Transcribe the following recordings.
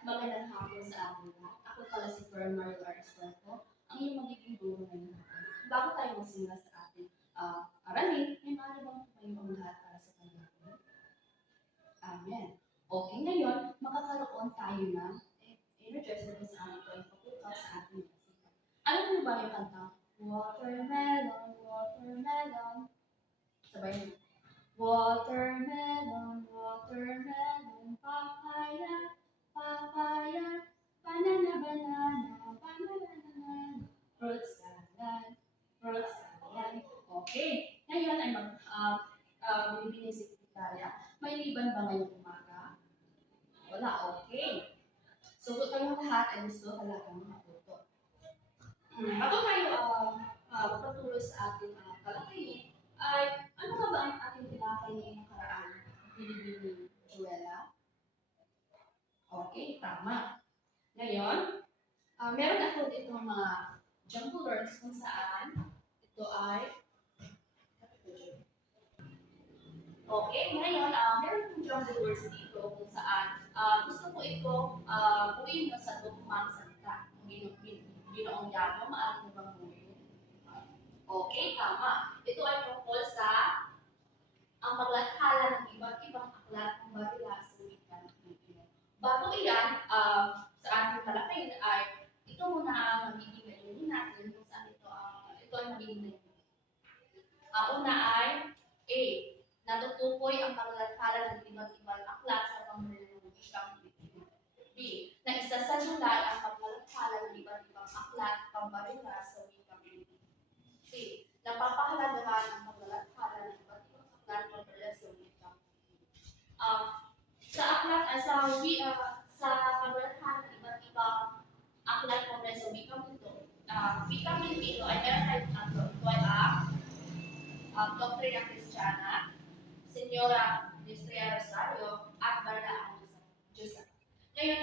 Magandang hapon sa ating lahat. Ako pala si Fermar Arisberto, ang iyong magiging guro ngayong hapon. Bago tayo magsimula sa ating aralin, may maaari bang tumayo ang lahat para sa panalangin? Amen. Okay, ngayon, makakaroon tayo ng energetic sa ating pagpupunta sa ating isipan. Alam niyo ba yung kantang Watermelon, watermelon? Sabay niyo. Watermelon, watermelon, papaya, papaya, banana, banana, banana, banana, fruit salad, fruit salad. Okay, ngayon ay bibigyan si Victoria. May liban ba ngayong umaga? Wala, okay. So, kayong lahat ay gusto talagang matuto. Bago tayo patuloy sa ating talakayin, ay ano nga ba ang ating tinakay ngayong nakaraan? Binibini Joella? Okay, tama. Ngayon, meron ako dito mga jumble words kung saan ito ay okay, ngayon, meron akong jumble words dito kung saan gusto ko ito buuin mo sa tugmang salita. Ginoong Yamo, maaari mo bang buuin? Okay, tama. Ito ay tungkol sa ang paglathala ng iba't ibang aklat ng barila sa wikang Pilipino. Bago iyan, sa ating talakayin ay ito muna ang magiging layunin natin kung saan ito ay magiging layunin. Ang una ay A. Natutukoy ang paglathala ng iba't ibang aklat sa pamumuno ng wikang Pilipino. B. Na isasalulat ang paglathala ng iba't ibang aklat pambarila sa wikang Pilipino. C. Napapahalagahan ang paglathala ng iba't ibang aklat pambarila sa wikang Pilipino. Sa aklat sa paglathala ng iba't ibang aklat pambarila sa wikang Pilipino ay meron tayong tatlo. Ito ay ang Doktrina Kristiyana, Senyora Estrella Rosario, at Barlaan Joseph. Ngayon,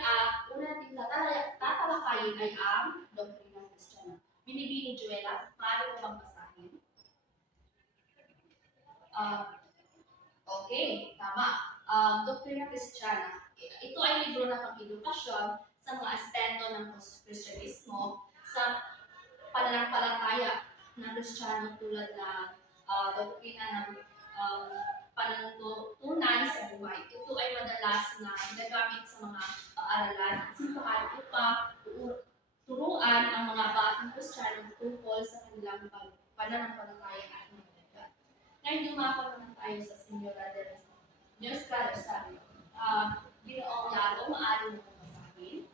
una natin tatalakayin ay ang Doktrina Kristiyana. Binibini Joella, maaari mo bang basahin? Okay, tama. Doktrina Kristiyana. Ito ay libro na pang-edukasyon sa mga aspeto ng Kristyanismo sa pananampalataya ng Kristiyano tulad ng doktrina ng panuntunan sa buhay. Ito ay madalas na ginagamit sa mga paaralan at simbahan upang turuan ang mga batang Kristiyano tungkol sa kanilang pananampalataya at mga dagat. Ngayon dumako naman tayo sa Senyora Diyos ka Rosario. Ginoong Yago, maaari mo basahin.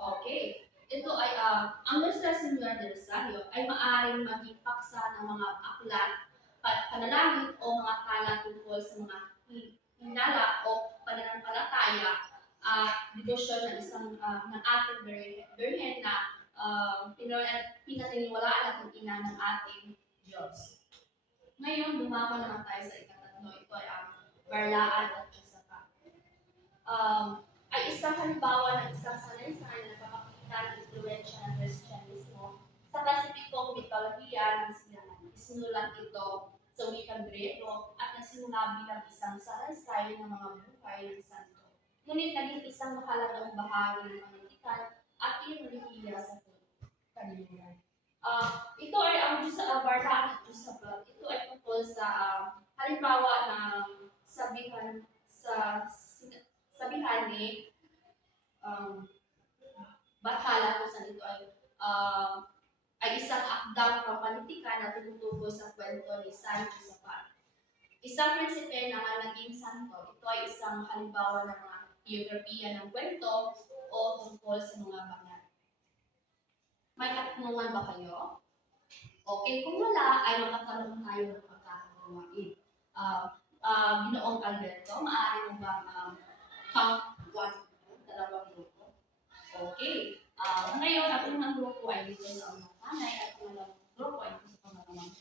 Okay. Ito ay ang Nuestra Señora del Rosario ay maaaring maging paksa ng mga aklat, panalangin o mga tala tungkol sa mga hinala o pananampalataya at debosyon ng ng ating Birhen na pinatiniwalaan natin ina ng ating Diyos. Ngayon, dumako naman tayo sa ikatatlo. Ito ay ang Barlaan at Josapa. Ay isang halimbawa ng isang salaysay na nagpapakita ng impluwensya ng Kristyanismo sa klasipikong mitolohiya ng silangan. Isinulat ito sa wikang Grego at nasimula bilang isang salaysay ng mga buhay ng santo. Ngunit naging isang mahalagang bahagi ng panitikan at inulihiya sa kaniliran. Ito ay ang Barlaan at Josaphat. Ito ay tungkol sa halimbawa ng sabihan ni Bathala kung saan ito ay isang akdang pampanitikan na tumutukoy sa kwento ni San Josaphat. Isang prinsipe na naging santo, ito ay isang halimbawa ng mga biografiya ng kwento o tungkol sa mga banal. May katanungan ba kayo? Okay, kung wala, ay makakaroon tayo ng pagkakagawain. Ginoong Alberto, maaari mo bang count 1, dalawang grupo? Okay. Ngayon, ang unang grupo ay dito sa unang kanay at ang unang grupo ay dito sa pangalawang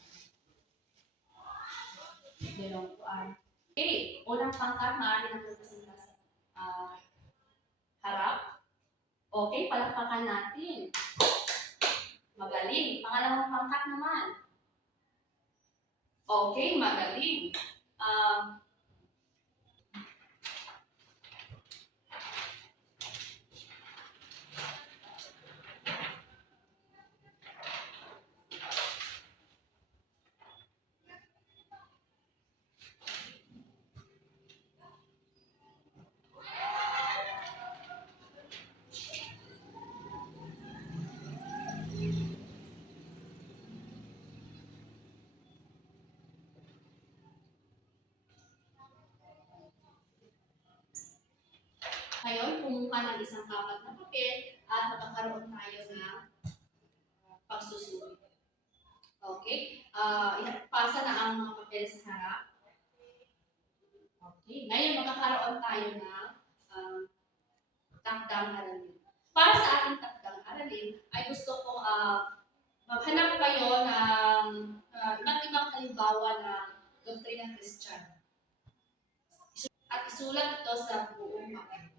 kanay. Okay. Unang pangkat, maaari na pupunta sa harap. Okay, palakpakan natin. Magaling. Pangalawang pangkat naman. Okay, magaling. kumuha ng isang kapat na papel at magkakaroon tayo ng pagsusulit. Okay? Pasa na ang mga papel sa harap. Okay. Ngayon, magkakaroon tayo ng takdang aralin. Para sa ating takdang aralin, ay gusto ko maghanap kayo ng iba't ibang halimbawa ng doktrina Kristiyana. At isulat ito sa buong papel.